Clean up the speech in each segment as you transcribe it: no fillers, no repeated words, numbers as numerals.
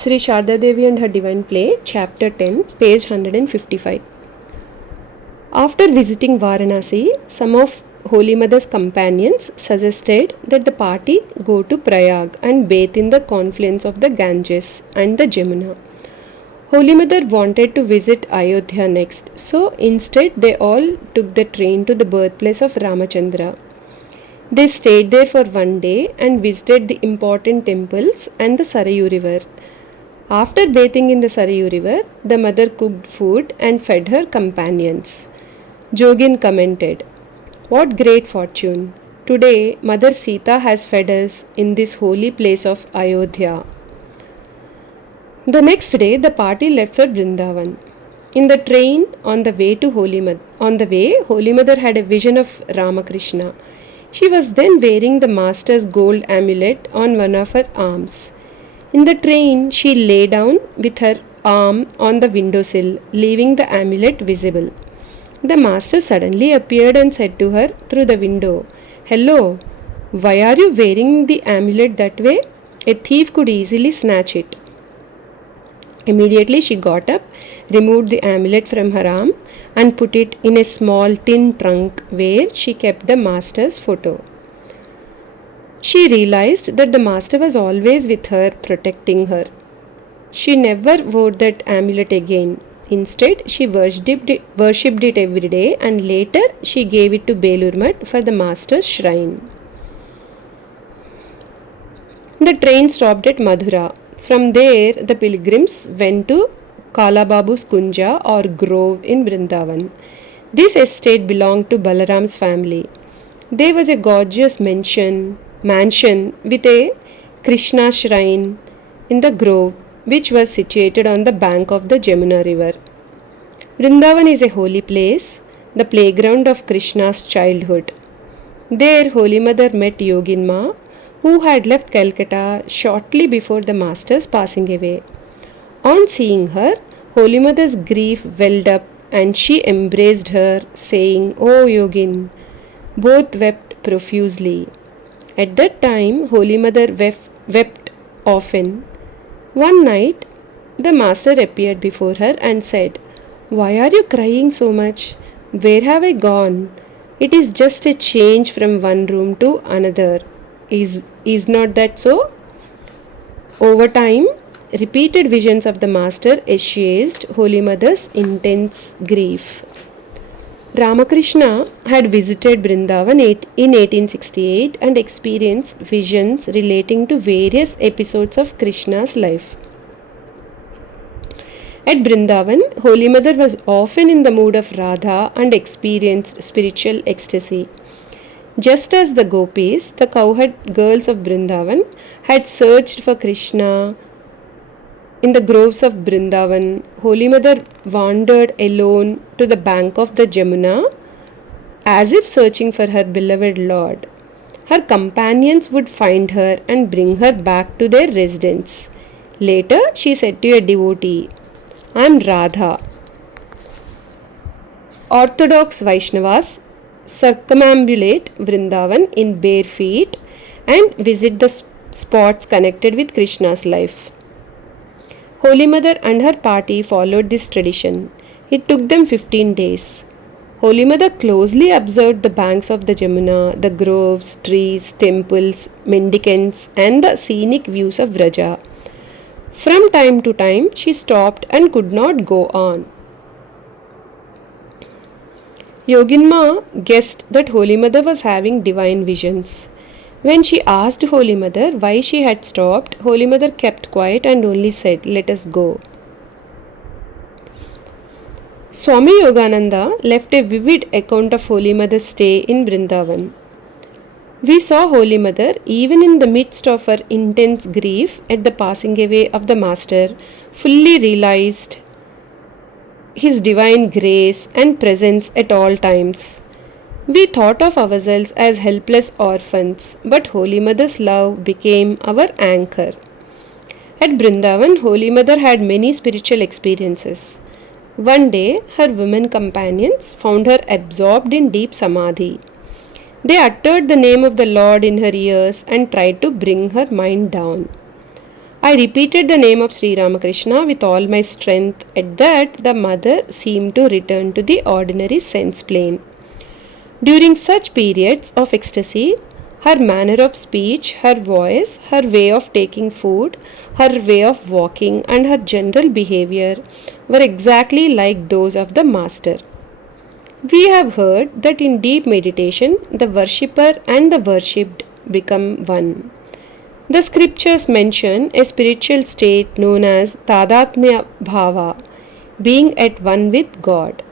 Sri Sharda Devi and Her Divine Play, Chapter 10, page 155. After visiting Varanasi, some of Holy Mother's companions suggested that the party go to Prayag and bathe in the confluence of the Ganges and the Jamuna. Holy Mother wanted to visit Ayodhya next, so instead they all took the train to the birthplace of Ramachandra. They stayed there for one day and visited the important temples and the Sarayu river. After bathing in the Sarayu river, the mother cooked food and fed her companions. Jogin commented, "What great fortune! Today, Mother Sita has fed us in this holy place of Ayodhya." The next day, the party left for Vrindavan. In the train, on the way, Holy Mother had a vision of Ramakrishna. She was then wearing the Master's gold amulet on one of her arms. In the train, she lay down with her arm on the windowsill, leaving the amulet visible. The Master suddenly appeared and said to her through the window, "Hello, why are you wearing the amulet that way? A thief could easily snatch it." Immediately she got up, removed the amulet from her arm, and put it in a small tin trunk where she kept the Master's photo. She realized that the Master was always with her, protecting her. She never wore that amulet again. Instead, she worshipped it every day, and later she gave it to Belur Math for the Master's shrine. The train stopped at Madhura. From there, the pilgrims went to Kalababu's Kunja or grove in Vrindavan. This estate belonged to Balaram's family. There was a gorgeous mansion with a Krishna shrine in the grove, which was situated on the bank of the Jamuna river. Vrindavan is a holy place, the playground of Krishna's childhood. There, Holy Mother met Yoginma, who had left Calcutta shortly before the Master's passing away. On seeing her, Holy Mother's grief welled up and she embraced her, saying, "Oh Yogin." Both wept profusely. At that time, Holy Mother wept often. One night, the Master appeared before her and said, "Why are you crying so much? Where have I gone? It is just a change from one room to another. Is not that so?" Over time, repeated visions of the Master assuaged Holy Mother's intense grief. Ramakrishna had visited Vrindavan in 1868 and experienced visions relating to various episodes of Krishna's life. At Vrindavan, Holy Mother was often in the mood of Radha and experienced spiritual ecstasy. Just as the gopis, the cowherd girls of Vrindavan, had searched for Krishna in the groves of Vrindavan, Holy Mother wandered alone to the bank of the Jamuna as if searching for her beloved Lord. Her companions would find her and bring her back to their residence. Later, she said to a devotee, "I am Radha." Orthodox Vaishnavas circumambulate Vrindavan in bare feet and visit the spots connected with Krishna's life. Holy Mother and her party followed this tradition. It took them 15 days. Holy Mother closely observed the banks of the Jamuna, the groves, trees, temples, mendicants, and the scenic views of Vraja. From time to time, she stopped and could not go on. Yoginma guessed that Holy Mother was having divine visions. When she asked Holy Mother why she had stopped, Holy Mother kept quiet and only said, "Let us go." Swami Yogananda left a vivid account of Holy Mother's stay in Vrindavan. "We saw Holy Mother even in the midst of her intense grief at the passing away of the Master, fully realized His divine grace and presence at all times. We thought of ourselves as helpless orphans, but Holy Mother's love became our anchor." At Vrindavan, Holy Mother had many spiritual experiences. One day, her women companions found her absorbed in deep samadhi. They uttered the name of the Lord in her ears and tried to bring her mind down. I repeated the name of Sri Ramakrishna with all my strength. At that, the mother seemed to return to the ordinary sense plane. During such periods of ecstasy, her manner of speech, her voice, her way of taking food, her way of walking, and her general behavior were exactly like those of the Master. We have heard that in deep meditation, the worshipper and the worshipped become one. The scriptures mention a spiritual state known as Tadatmya Bhava, being at one with God.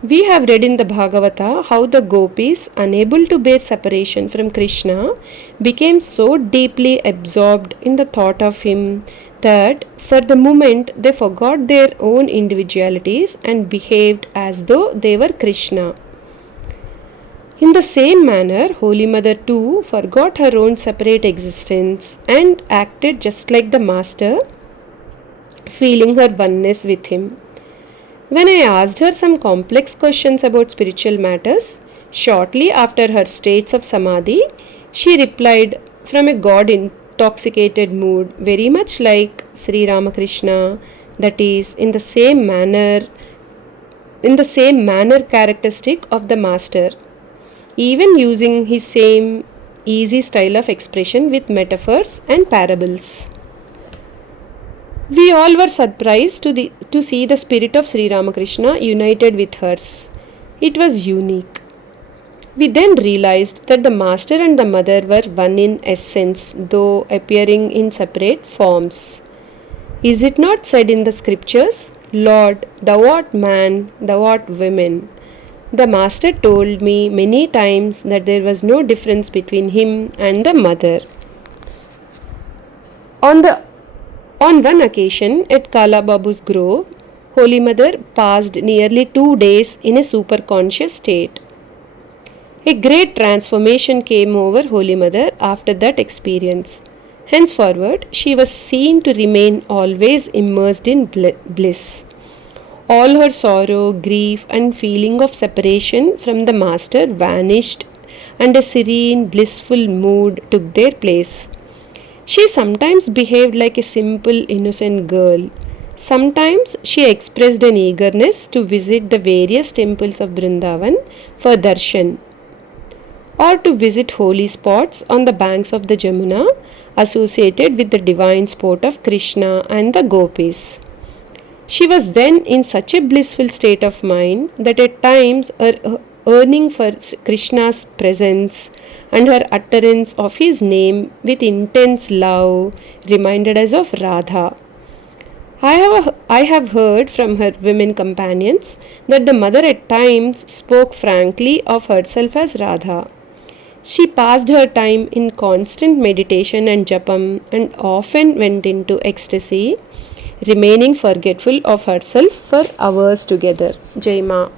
We have read in the Bhagavata how the gopis, unable to bear separation from Krishna, became so deeply absorbed in the thought of him that for the moment they forgot their own individualities and behaved as though they were Krishna. In the same manner, Holy Mother too forgot her own separate existence and acted just like the Master, feeling her oneness with him. When I asked her some complex questions about spiritual matters, shortly after her states of samadhi, she replied from a God intoxicated mood, very much like Sri Ramakrishna, that is, in the same manner characteristic of the Master, even using his same easy style of expression with metaphors and parables. We all were surprised to see the spirit of Sri Ramakrishna united with hers. It was unique. We then realized that the Master and the Mother were one in essence, though appearing in separate forms. Is it not said in the scriptures, Lord, thou art man, thou art woman? The Master told me many times that there was no difference between him and the Mother. On one occasion at Kala Babu's grove, Holy Mother passed nearly 2 days in a superconscious state. A great transformation came over Holy Mother after that experience. Henceforward, she was seen to remain always immersed in bliss. All her sorrow, grief, and feeling of separation from the Master vanished, and a serene, blissful mood took their place. She sometimes behaved like a simple, innocent girl. Sometimes she expressed an eagerness to visit the various temples of Vrindavan for darshan, or to visit holy spots on the banks of the Jamuna associated with the divine sport of Krishna and the gopis. She was then in such a blissful state of mind that at times her yearning for Krishna's presence and her utterance of his name with intense love reminded us of Radha. I have heard from her women companions that the Mother at times spoke frankly of herself as Radha. She passed her time in constant meditation and japam and often went into ecstasy, remaining forgetful of herself for hours together. Jai Ma.